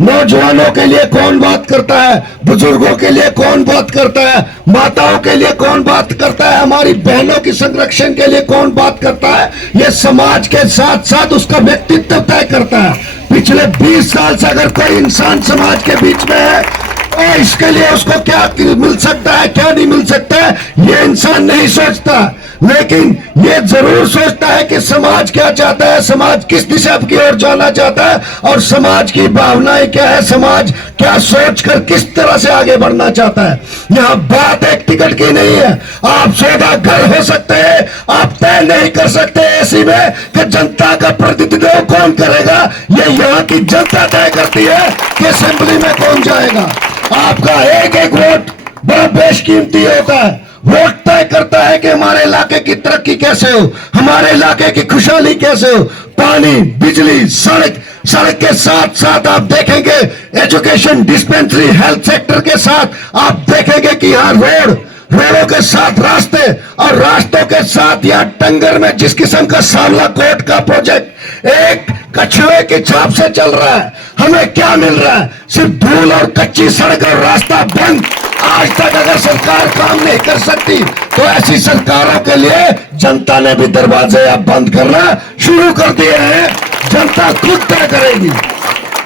नौजवानों के लिए कौन बात करता है, बुजुर्गों के लिए कौन बात करता है, माताओं के लिए कौन बात करता है, हमारी बहनों की संरक्षण के लिए कौन बात करता है, ये समाज के साथ साथ उसका व्यक्तित्व तय करता है। पिछले 20 साल से अगर कोई इंसान समाज के बीच में है और इसके लिए उसको क्या मिल सकता है, क्या नहीं मिल सकता है, ये इंसान नहीं सोचता। लेकिन ये जरूर सोचता है कि समाज क्या चाहता है, समाज किस दिशा की ओर जाना चाहता है और समाज की भावनाएं क्या है, समाज क्या सोचकर किस तरह से आगे बढ़ना चाहता है। यहाँ बात एक टिकट की नहीं है। आप सौदागर हो सकते हैं, आप तय नहीं कर सकते ऐसी में कि जनता का प्रतिनिधित्व कौन करेगा। ये यहाँ की जनता तय करती है कि असेंबली में कौन जाएगा। आपका एक एक वोट बड़ा बेशकीमती होता है। वोट तय करता है कि हमारे इलाके की तरक्की कैसे हो, हमारे इलाके की खुशहाली कैसे हो। पानी, बिजली, सड़क के साथ साथ आप देखेंगे एजुकेशन, डिस्पेंसरी, हेल्थ सेक्टर के साथ आप देखेंगे कि यहाँ रोडों के साथ रास्ते और रास्तों के साथ यहाँ टंगर में जिस किस्म का सावला कोट का प्रोजेक्ट एक कछुए की छाप से चल रहा है। हमें क्या मिल रहा है? सिर्फ धूल और कच्ची सड़क और रास्ता बंद। आज तक अगर सरकार काम नहीं कर सकती तो ऐसी सरकारों के लिए जनता ने भी दरवाजे अब बंद करना शुरू कर दिए हैं। जनता खुद तय करेगी,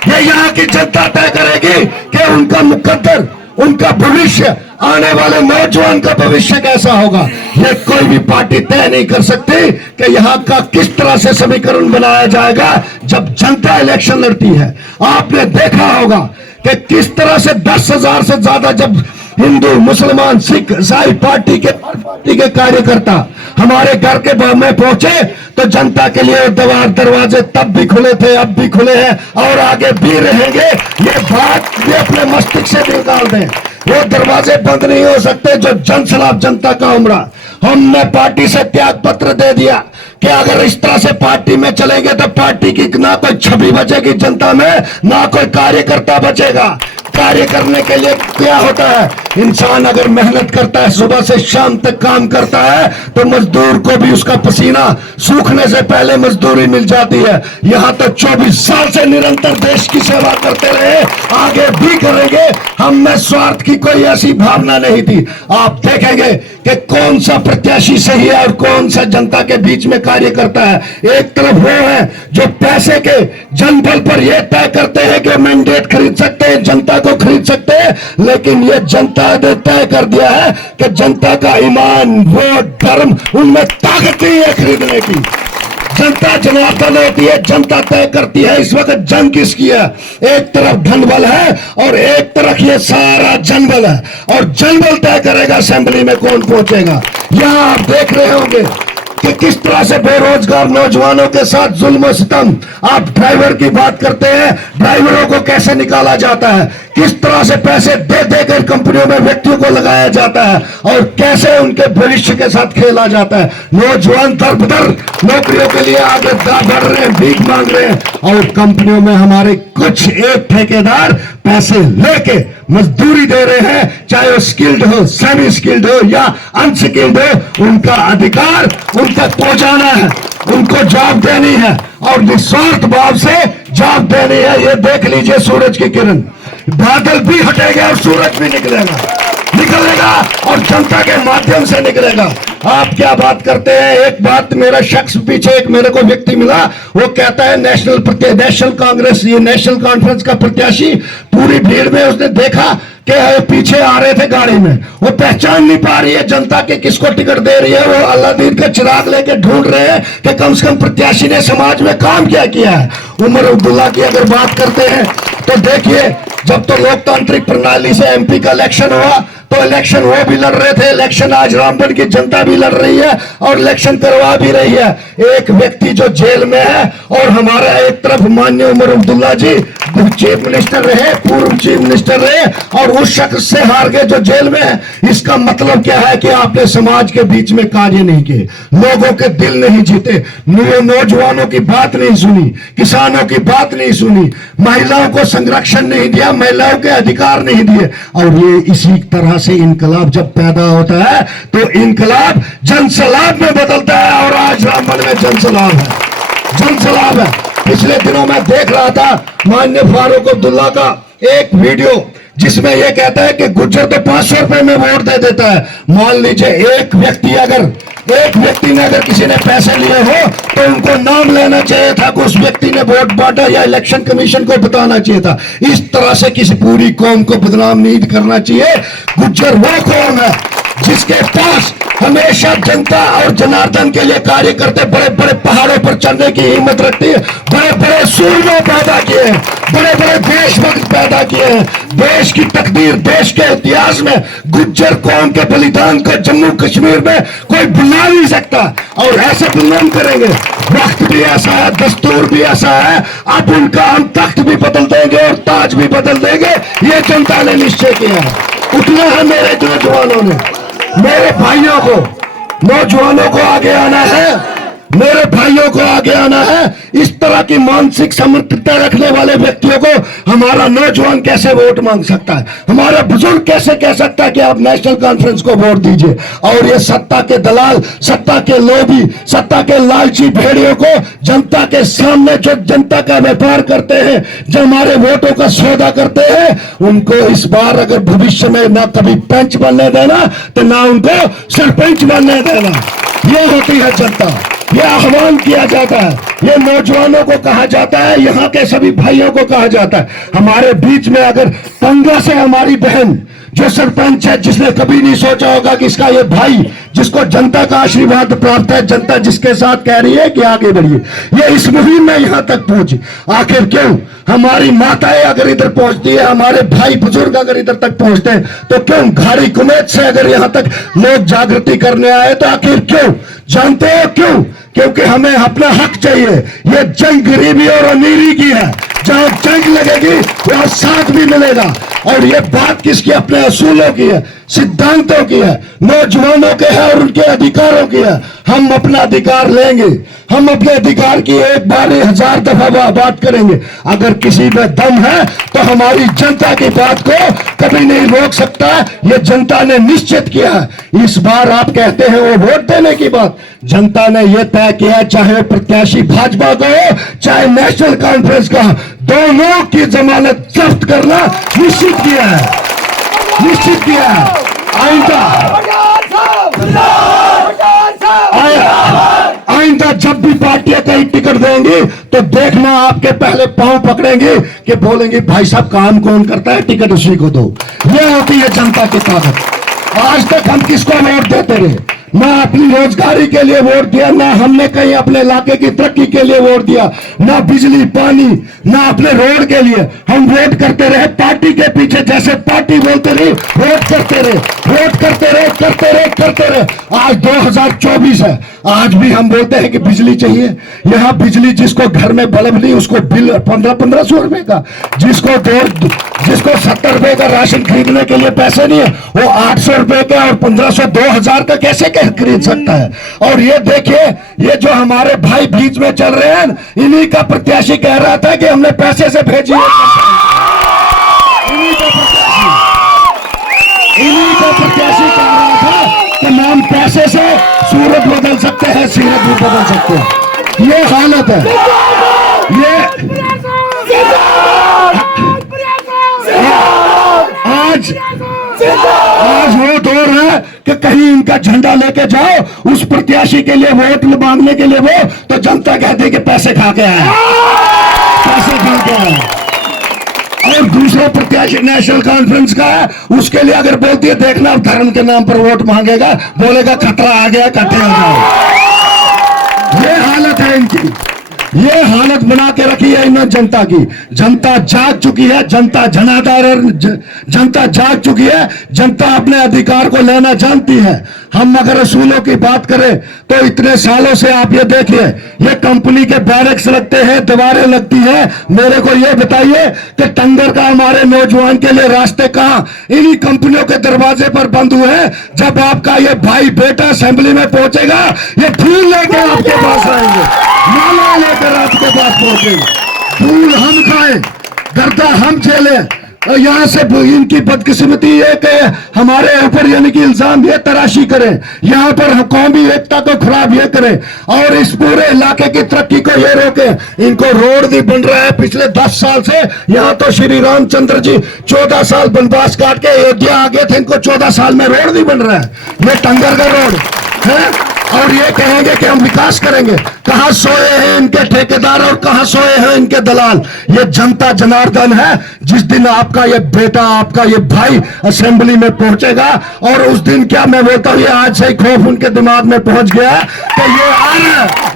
ये यहाँ की जनता तय करेगी कि उनका मुकद्दर, उनका भविष्य, आने वाले नौजवान का भविष्य कैसा होगा। ये कोई भी पार्टी तय नहीं कर सकती कि यहाँ का किस तरह से समीकरण बनाया जाएगा। जब जनता इलेक्शन लड़ती है, आपने देखा होगा कि किस तरह से 10,000 से ज्यादा जब हिंदू, मुसलमान, सिख, ईसाई पार्टी के कार्यकर्ता हमारे घर के में पहुंचे तो जनता के लिए दरवाजे तब भी खुले थे, अब भी खुले हैं और आगे भी रहेंगे। ये बात ये अपने मस्तिष्क से निकाल दें। वो दरवाजे बंद नहीं हो सकते जो जनसलाब जनता का उमड़ा। हमने पार्टी से त्याग पत्र दे दिया कि अगर इस तरह से पार्टी में चलेंगे तो पार्टी की ना कोई छवि बचेगी जनता में, ना कोई कार्यकर्ता बचेगा। कार्य करने के लिए क्या होता है, इंसान अगर मेहनत करता है, सुबह से शाम तक काम करता है तो मजदूर को भी उसका पसीना सूखने से पहले मजदूरी मिल जाती है। यहाँ तक 24 साल से निरंतर देश की सेवा करते रहे, आगे भी करेंगे। हम में स्वार्थ की कोई ऐसी भावना नहीं थी। आप देखेंगे कि कौन सा प्रत्याशी सही है और कौन सा जनता के बीच में कार्य करता है। एक तरफ वो है जो पैसे के जनबल पर यह तय करते हैं कि मैंडेट खरीद सकते हैं, जनता को खरीद सकते हैं, लेकिन ये जनता ने तय कर दिया है कि जनता का ईमान, वोट, धर्म, उनमें ताकत नहीं है खरीदने की। जनता जनार्दन होती है, जनता तय करती है। इस वक्त जंग किसकी है? एक तरफ धनबल है और एक तरफ ये सारा जनबल है और जनबल तय करेगा असेंबली में कौन पहुंचेगा। यहां आप देख रहे होंगे कि किस तरह से बेरोजगार नौजवानों के साथ जुल्म सितम। आप ड्राइवर की बात करते हैं, ड्राइवरों को कैसे निकाला जाता है, किस तरह से पैसे दे देकर कंपनियों में व्यक्तियों को लगाया जाता है और कैसे उनके भविष्य के साथ खेला जाता है। नौजवान दर बदर नौकरियों के लिए आगे बढ़ रहे हैं, भीख मांग रहे हैं और कंपनियों में हमारे कुछ एक ठेकेदार पैसे लेके मजदूरी दे रहे हैं, चाहे वो स्किल्ड हो, सेमी स्किल्ड हो या अनस्किल्ड हो। उनका अधिकार उन तक पहुंचाना है, उनको जॉब देनी है और निस्वार्थ भाव से जॉब देनी है। ये देख लीजिए सूरज की किरण, बादल भी हटेंगे और सूरज भी निकलेगा और जनता के माध्यम से निकलेगा। आप क्या बात करते हैं? एक बात, मेरा शख्स पीछे एक मेरे को व्यक्ति मिला, वो कहता है नेशनल कांग्रेस, ये नेशनल कॉन्फ्रेंस का प्रत्याशी, पूरी भीड़ में उसने देखा कि पीछे आ रहे थे गाड़ी में, वो पहचान नहीं पा रही है जनता के किसको टिकट दे रही है। वो अल्लादीन का चिराग लेके ढूंढ रहे हैं कि कम से कम प्रत्याशी ने समाज में काम क्या किया है। उमर अब्दुल्ला की अगर बात करते हैं तो देखिए, जब तो लोकतांत्रिक प्रणाली से एमपी का इलेक्शन हुआ तो इलेक्शन वो भी लड़ रहे थे, इलेक्शन आज रामबन की जनता भी लड़ रही है और इलेक्शन करवा भी रही है। एक व्यक्ति जो जेल में है और हमारा एक तरफ माननीय उमर अब्दुल्ला जी चीफ मिनिस्टर रहे, पूर्व चीफ मिनिस्टर रहे और उस शख्स से हार गए जो जेल में है। इसका मतलब क्या है कि आपने समाज के बीच में कार्य नहीं किए, लोगों के दिल नहीं जीते, नौजवानों की बात नहीं सुनी, किसानों की बात नहीं सुनी, महिलाओं को संरक्षण नहीं दिया, महिलाओं के अधिकार नहीं दिए। और ये इसी तरह से इनकलाब जब पैदा होता है तो इनकलाब जनसलाब में बदलता है और आज रामबन में जनसलाब है। पिछले दिनों मैं देख रहा था माननीय फारूक अब्दुल्ला का एक वीडियो, जिसमें यह कहता है कि गुज्जर तो 500 रुपए में वोट दे देता है। मान लीजिए एक व्यक्ति ने अगर किसी ने पैसे लिए हो तो उनको नाम लेना चाहिए था कि उस व्यक्ति ने वोट बांटा, या इलेक्शन कमीशन को बताना चाहिए था। इस तरह से किसी पूरी कौम को बदनाम नहीं करना चाहिए। गुज्जर वो कौम है जिसके पास हमेशा जनता और जनार्दन के लिए कार्य करते, बड़े बड़े पहाड़ों पर चढ़ने की हिम्मत रखती है, बड़े बड़े सूरजों पैदा किए हैं, बड़े बड़े देशभक्त पैदा किए हैं। देश की तकदीर, देश के इतिहास में गुज्जर कौम के बलिदान को जम्मू कश्मीर में कोई भुला नहीं सकता, और ऐसे बदनाम करेंगे। वक्त भी ऐसा है, दस्तूर भी ऐसा है, अब उनका हम तख्त भी बदल देंगे और ताज भी बदल देंगे। ये जनता ने निश्चय किया है। उठना है मेरे नौजवानों ने, मेरे भाइयों को, नौजवानों को आगे आना है, मेरे भाइयों को आगे आना है। इस तरह की मानसिक समर्पितता रखने वाले व्यक्तियों को हमारा नौजवान कैसे वोट मांग सकता है, हमारा बुजुर्ग कैसे कह सकता है कि आप नेशनल कॉन्फ्रेंस को वोट दीजिए। और ये सत्ता के दलाल, सत्ता के लोभी, सत्ता के लालची भेड़ियों को जनता के सामने जो जनता का व्यापार करते हैं, जो हमारे वोटों का सौदा करते हैं, उनको इस बार अगर भविष्य में ना कभी पंच बनने देना तो ना उनको सरपंच बनने देना। ये होती है जनता। ये आह्वान किया जाता है, ये नौजवानों को कहा जाता है, यहाँ के सभी भाइयों को कहा जाता है। हमारे बीच में अगर 15 से हमारी बहन जो सरपंच है, जिसने कभी नहीं सोचा होगा कि इसका ये भाई, जिसको जनता का आशीर्वाद प्राप्त है, जनता जिसके साथ कह रही है कि आगे बढ़िए, ये इस मुहिम में यहां तक पहुंची। आखिर क्यों? हमारी माताएं अगर इधर पहुंचती है, हमारे भाई बुजुर्ग अगर इधर तक पहुंचते हैं, तो क्यों? घाड़ी कुमैत से अगर यहां तक लोग जागृति करने आए, तो आखिर क्यों? जानते हो क्यों? क्योंकि हमें अपना हक चाहिए। ये जंग गरीबी और अमीरी की है, जहां जंग लगेगी वहां साथ भी मिलेगा। और ये बात किसकी? अपने असूलों की है, सिद्धांतों की है, नौजवानों के है और उनके अधिकारों की है। हम अपना अधिकार लेंगे, हम अपने अधिकार की एक बार 1000 दफा बात करेंगे। अगर किसी में दम है तो हमारी जनता की बात को कभी नहीं रोक सकता। ये जनता ने निश्चित किया है। इस बार आप कहते हैं वो वोट देने की बात, जनता ने यह तय किया, चाहे प्रत्याशी भाजपा का हो चाहे नेशनल कॉन्फ्रेंस का, दोनों की जमानत जब्त करना निश्चित किया है, निश्चित किया है। आइंदा जब भी पार्टियां कहीं टिकट देंगी तो देखना आपके पहले पांव पकड़ेंगे कि बोलेंगे भाई साहब काम कौन करता है, टिकट उसी को दो। ये होती है जनता की ताकत। आज तक हम किसको वोट देते रहे? ना अपनी रोजगारी के लिए वोट दिया, ना हमने कहीं अपने इलाके की तरक्की के लिए वोट दिया, ना बिजली पानी, ना अपने रोड के लिए। हम वोट करते रहे पार्टी के पीछे, जैसे पार्टी बोलते रही वोट करते रहे, वोट करते रहे, करते रहे, करते रहे। आज 2024 है, आज भी हम बोलते हैं कि बिजली चाहिए। यहाँ बिजली, जिसको घर में बल्ब नहीं उसको बिल 1500 रुपए का, जिसको 70 रुपए का राशन खरीदने के लिए पैसे नहीं है, वो 800 रुपए का और 1500 2000 का कैसे खरीद सकता है। और ये देखिए, ये जो हमारे भाई बीच में चल रहे हैं, इन्हीं का प्रत्याशी कह रहा था कि हमने पैसे से भेजी है। इन्हीं का प्रत्याशी कह रहा था कि हम पैसे से सूरत बदल सकते हैं, सीरत भी बदल सकते हैं। ये हालत है। ये आज वो दौर है कि कहीं इनका झंडा लेके जाओ, उस प्रत्याशी के लिए वोट मांगने के लिए वो, तो जनता कहती है कि पैसे खा के आए, पैसे खा के आए। और दूसरा प्रत्याशी नेशनल कॉन्फ्रेंस का है, उसके लिए अगर बोलती है देखना धर्म के नाम पर वोट मांगेगा, बोलेगा खतरा आ गया, इकट्ठे हो जाओ। ये हालत है इनकी, ये हालत बना के रखी है इन जनता की। जनता जाग चुकी है, जनता जनाधार, जनता जाग चुकी है, जनता अपने अधिकार को लेना जानती है। हम अगर असूलों की बात करें तो इतने सालों से आप ये देखिए, ये कंपनी के बैरक्स लगते हैं, दीवारें लगती हैं। मेरे को ये बताइए कि टंगर का हमारे नौजवान के लिए रास्ते कहां? इन्हीं कंपनियों के दरवाजे पर बंद हुए हैं। जब आपका ये भाई बेटा असेंबली में पहुंचेगा, ये फूल लेकर आपके पास आएंगे, माला लेकर आपके पास पहुंचेंगे। फूल हम खाएं, गर्दा हम झेलें, और यहाँ से इनकी बदकिस्मती है कि हमारे ऊपर यानी कि इल्जाम ये तराशी करें, यहाँ पर कौमी एकता को खराब ये करें और इस पूरे इलाके की तरक्की को ये रोके। इनको रोड भी बन रहा है पिछले 10 साल से। यहाँ तो श्री रामचंद्र जी 14 साल वनवास काट के अयोध्या आ गए थे, इनको 14 साल में रोड नहीं बन रहा है। ये टंगर का रोड है और ये कहेंगे कि हम विकास करेंगे। कहां सोए हैं इनके ठेकेदार और कहां सोए हैं इनके दलाल? ये जनता जनार्दन है। जिस दिन आपका ये बेटा, आपका ये भाई असेंबली में पहुंचेगा और उस दिन क्या मैं बोलता हूं, ये आज से ही खौफ उनके दिमाग में पहुंच गया कि ये आ रहा है,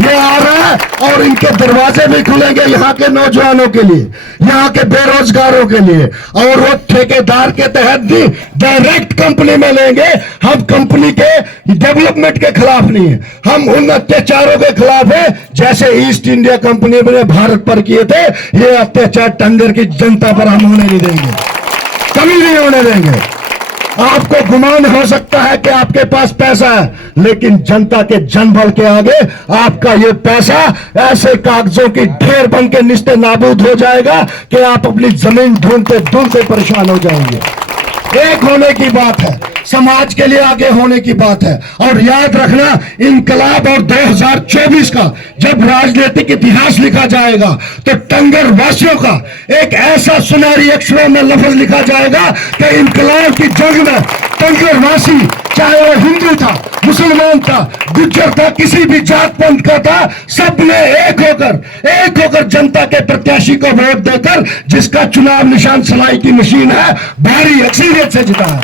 ये आ रहा है और इनके दरवाजे भी खुलेंगे यहाँ के नौजवानों के लिए, यहाँ के बेरोजगारों के लिए। और वो ठेकेदार के तहत भी डायरेक्ट कंपनी में लेंगे। हम कंपनी के डेवलपमेंट के खिलाफ नहीं है, हम उन अत्याचारों के खिलाफ है जैसे ईस्ट इंडिया कंपनी ने भारत पर किए थे। ये अत्याचार टंगर की जनता पर हम होने नहीं देंगे, कभी नहीं होने देंगे। आपको गुमान हो सकता है कि आपके पास पैसा है, लेकिन जनता के जनबल के आगे आपका ये पैसा ऐसे कागजों की ढेर बन के निस्ते नाबूद हो जाएगा कि आप अपनी जमीन ढूंढते ढूंढते परेशान हो जाएंगे। एक होने की बात है, समाज के लिए आगे होने की बात है। और याद रखना, इनकलाब और 2024 का जब राजनीतिक इतिहास लिखा जाएगा तो टंगर वासियों का एक ऐसा सुनहरी अक्षरों में लफ्ज लिखा जाएगा कि इनकलाब की जंग में टंगर वासी, चाहे वो हिंदू था, मुसलमान था, गुज्जर था, किसी भी जात पंथ का था, सबने एक होकर जनता के प्रत्याशी को वोट देकर जिसका चुनाव निशान सलाई की मशीन है, भारी अक्सरियत से जिताया,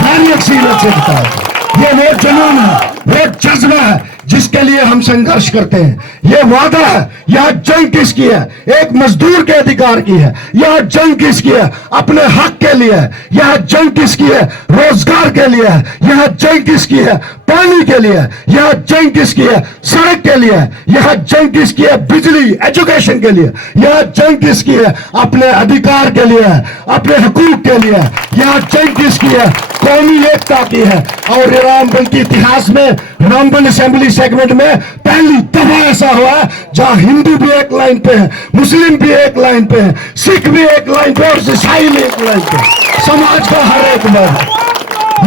भारी अक्सरियत से जिताया। ये वो जुनून है, वो जज्बा है जिसके लिए हम संघर्ष करते हैं। ये वादा है। यह जंग किसकी है? एक मजदूर के अधिकार की है। यह जंग किसकी है? अपने हक के लिए है। यह जंग किसकी है? रोजगार के लिए है। यह जंग किसकी है? पानी के लिए है। यह जंग किसकी है? सड़क के लिए है। यह जंग किसकी है? बिजली, एजुकेशन के लिए। यह जंग किसकी है? अपने अधिकार के लिए है, अपने हकूक के लिए है। यह जंग किसकी है? कौमी एकता की है। और रामबन के इतिहास में, रामबन असेंबली सेगमेंट में पहली दफा ऐसा हुआ जहां हिंदू भी एक लाइन पे है, मुस्लिम भी एक लाइन पे है, सिख भी एक लाइन पे और ईसाई भी एक लाइन पे। समाज का हर एक लोग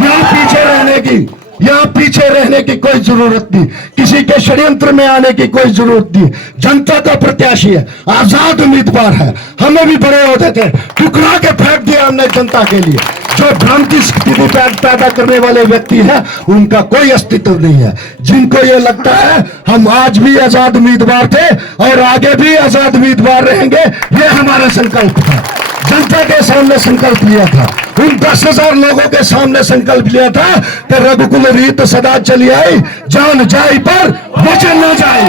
यहाँ पीछे रहने की कोई जरूरत नहीं, किसी के षड्यंत्र में आने की कोई जरूरत नहीं। जनता का प्रत्याशी है, आजाद उम्मीदवार है। हमें भी बड़े होते थे, टुकड़ा के फेंक दिया हमने जनता के लिए। जो भ्रम की स्थिति पैदा करने वाले व्यक्ति हैं, उनका कोई अस्तित्व नहीं है। जिनको ये लगता है हम आज भी आजाद उम्मीदवार थे और आगे भी आजाद उम्मीदवार रहेंगे, ये हमारा संकल्प था। जनता के सामने संकल्प लिया था, उन 10,000 लोगों के सामने संकल्प लिया था कि रघुकुल रीत सदा चली आई, जान जाई पर वचन न जाई।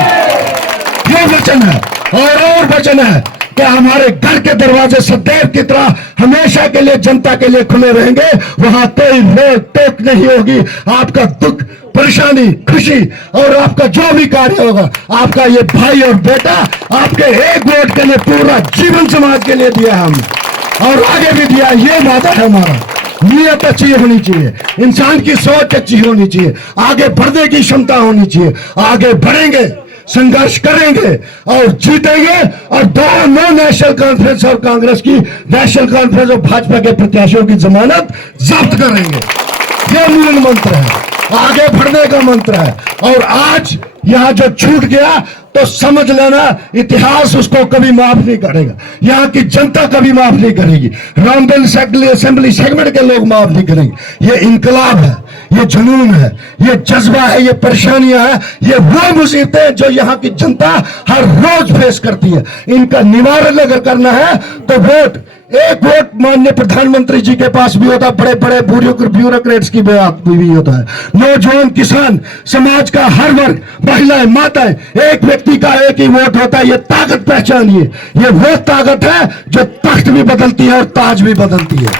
ये वचन है और वचन है कि हमारे घर के दरवाजे सदैव की तरह हमेशा के लिए जनता के लिए खुले रहेंगे। वहां कोई रोक टोक नहीं होगी। आपका दुख, परेशानी, खुशी और आपका जो भी कार्य होगा, आपका ये भाई और बेटा आपके एक वोट के लिए पूरा जीवन समाज के लिए दिया हमने और आगे भी दिया। ये वादा है हमारा। नीयत अच्छी होनी चाहिए, इंसान की सोच अच्छी होनी चाहिए, आगे बढ़ने की क्षमता होनी चाहिए। आगे बढ़ेंगे, संघर्ष करेंगे और जीतेंगे। और दोनों नेशनल कॉन्फ्रेंस और कांग्रेस की नेशनल कॉन्फ्रेंस और भाजपा के प्रत्याशियों की जमानत जब्त करेंगे। यह मूल मंत्र है, आगे बढ़ने का मंत्र है। और आज यहां जो छूट गया तो समझ लेना, इतिहास उसको कभी माफ नहीं करेगा, यहाँ की जनता कभी माफ नहीं करेगी, रामबन असेंबली सेगमेंट के लोग माफ नहीं करेंगे। ये इनकलाब है, ये जुनून है, ये जज्बा है, ये परेशानियां हैं, ये वो मुसीबतें जो यहाँ की जनता हर रोज फेस करती है। इनका निवारण अगर करना है तो वोट, एक वोट माननीय प्रधानमंत्री जी के पास भी होता है, बड़े बड़े ब्यूरोक्रेट्स की भी होता है, नौजवान, किसान, समाज का हर वर्ग, महिलाएं, माताएं, एक व्यक्ति का एक ही वोट होता है। ये ताकत पहचानिए, ये वो ताकत है जो तख्त भी बदलती है और ताज भी बदलती है।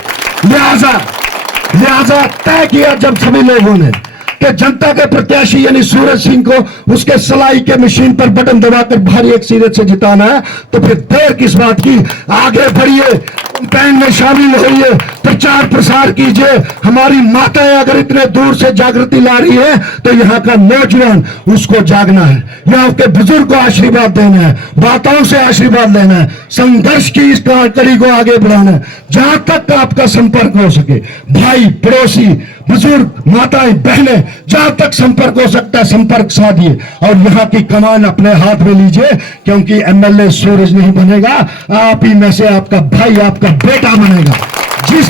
लिहाजा तय किया जब सभी लोगों ने कि जनता के प्रत्याशी यानी सूरज सिंह को उसके सलाई के मशीन पर बटन दबाकर भारी अक्सरियत से जिताना है, तो फिर देर किस बात की, आगे बढ़िए। कैंपेन में शामिल होइए, प्रचार प्रसार कीजिए। हमारी माताएं अगर इतने दूर से जागृति ला रही है तो यहाँ का नौजवान उसको जागना है, यहाँ के बुजुर्ग को आशीर्वाद देना है, माताओं से आशीर्वाद लेना है, संघर्ष की इस कड़ी को आगे बढ़ाना है। जहां तक आपका संपर्क हो सके, भाई पड़ोसी बुजुर्ग माताएं बहनें, जहां तक संपर्क हो सकता है संपर्क साधिए और यहाँ की कमान अपने हाथ में लीजिए, क्योंकि एमएलए सूरज नहीं बनेगा, आप ही में से आपका भाई आपका बेटा बनेगा। जिस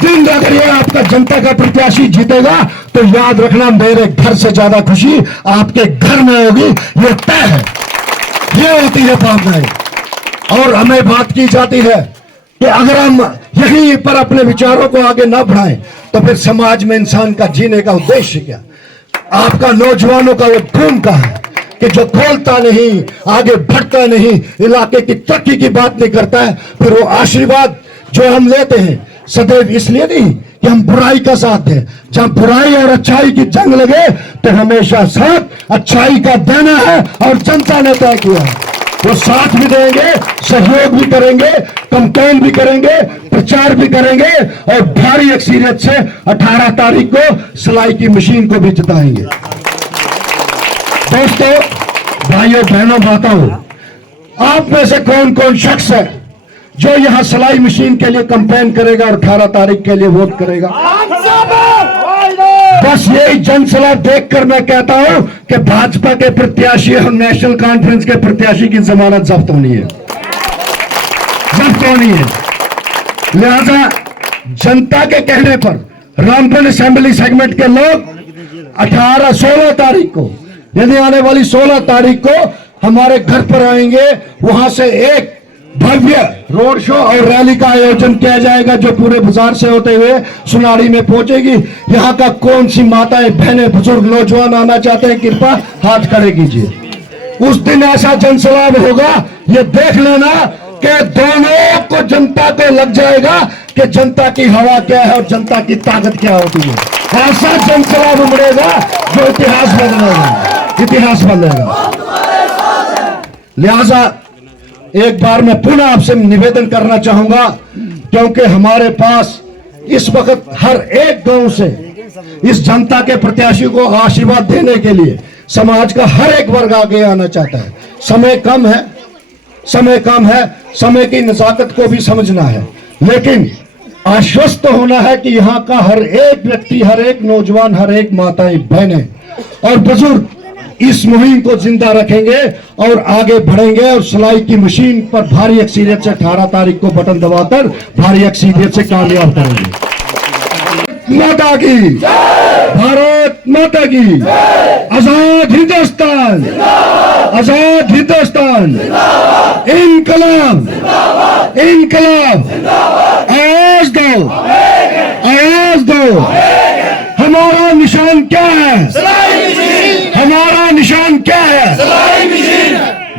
दिन अगर ये आपका जनता का प्रत्याशी जीतेगा तो याद रखना, मेरे घर से ज्यादा खुशी आपके घर में होगी, ये तय है। ये होती है भावनाएं। और हमें बात की जाती है कि अगर हम यहीं पर अपने विचारों को आगे ना बढ़ाएं तो फिर समाज में इंसान का जीने का उद्देश्य क्या? आपका नौजवानों का वो खून कहां है कि जो खोलता नहीं, आगे बढ़ता नहीं, इलाके की तरक्की की बात नहीं करता है? फिर वो आशीर्वाद जो हम लेते हैं सदैव इसलिए नहीं कि हम बुराई का साथ दें, जहां बुराई और अच्छाई की जंग लगे तो हमेशा साथ अच्छाई का देना है और जनता ने तय किया है। वो साथ भी देंगे, सहयोग भी करेंगे, कैंपेन भी करेंगे, प्रचार भी करेंगे और भारी अक्सरियत से 18 तारीख को सिलाई की मशीन को भी जिताएंगे। दोस्तों, भाइयों बहनों माताओं, आप में से कौन कौन शख्स है जो यहां सिलाई मशीन के लिए कैंपेन करेगा और 18 तारीख के लिए वोट करेगा? बस यही जनसभा देखकर मैं कहता हूं कि भाजपा के प्रत्याशी और नेशनल कॉन्फ्रेंस के प्रत्याशी की जमानत जब्त होनी है, जब्त होनी है। लिहाजा जनता के कहने पर रामपुर असेंबली सेगमेंट के लोग 16 तारीख को, यानी आने वाली 16 तारीख को हमारे घर पर आएंगे। वहां से एक भव्य रोड शो और रैली का आयोजन किया जाएगा जो पूरे बाजार से होते हुए सुनाड़ी में पहुंचेगी। यहाँ का कौन सी माताएं बहनें बुजुर्ग नौजवान आना चाहते हैं, कृपा हाथ खड़े कीजिए। उस दिन ऐसा जनसलाब होगा, ये देख लेना कि दोनों को जनता को लग जाएगा कि जनता की हवा क्या है और जनता की ताकत क्या होती है। ऐसा जनसलाब उमड़ेगा जो इतिहास बदलेगा, इतिहास बदलेगा। लिहाजा एक बार मैं पुनः आपसे निवेदन करना चाहूंगा, क्योंकि हमारे पास इस वक्त हर एक गांव से इस जनता के प्रत्याशी को आशीर्वाद देने के लिए समाज का हर एक वर्ग आगे आना चाहता है। समय कम है, समय कम है, समय की नजाकत को भी समझना है, लेकिन आश्वस्त होना है कि यहाँ का हर एक व्यक्ति, हर एक नौजवान, हर एक माताएं बहनें और बुजुर्ग इस मुहिम को जिंदा रखेंगे और आगे बढ़ेंगे और सिलाई की मशीन पर भारी अक्सरियत से 18 तारीख को बटन दबाकर भारी अक्सरियत से कामयाब करेंगे। माता की भारत माता की, आजाद हिंदुस्तान, आजाद हिंदुस्तान, इनकलाब, इनकलाब, आवाज दो, आवाज दो। हमारा निशान क्या है? हमारा निशान क्या है?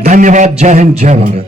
धन्यवाद। जय हिंद, जय भारत।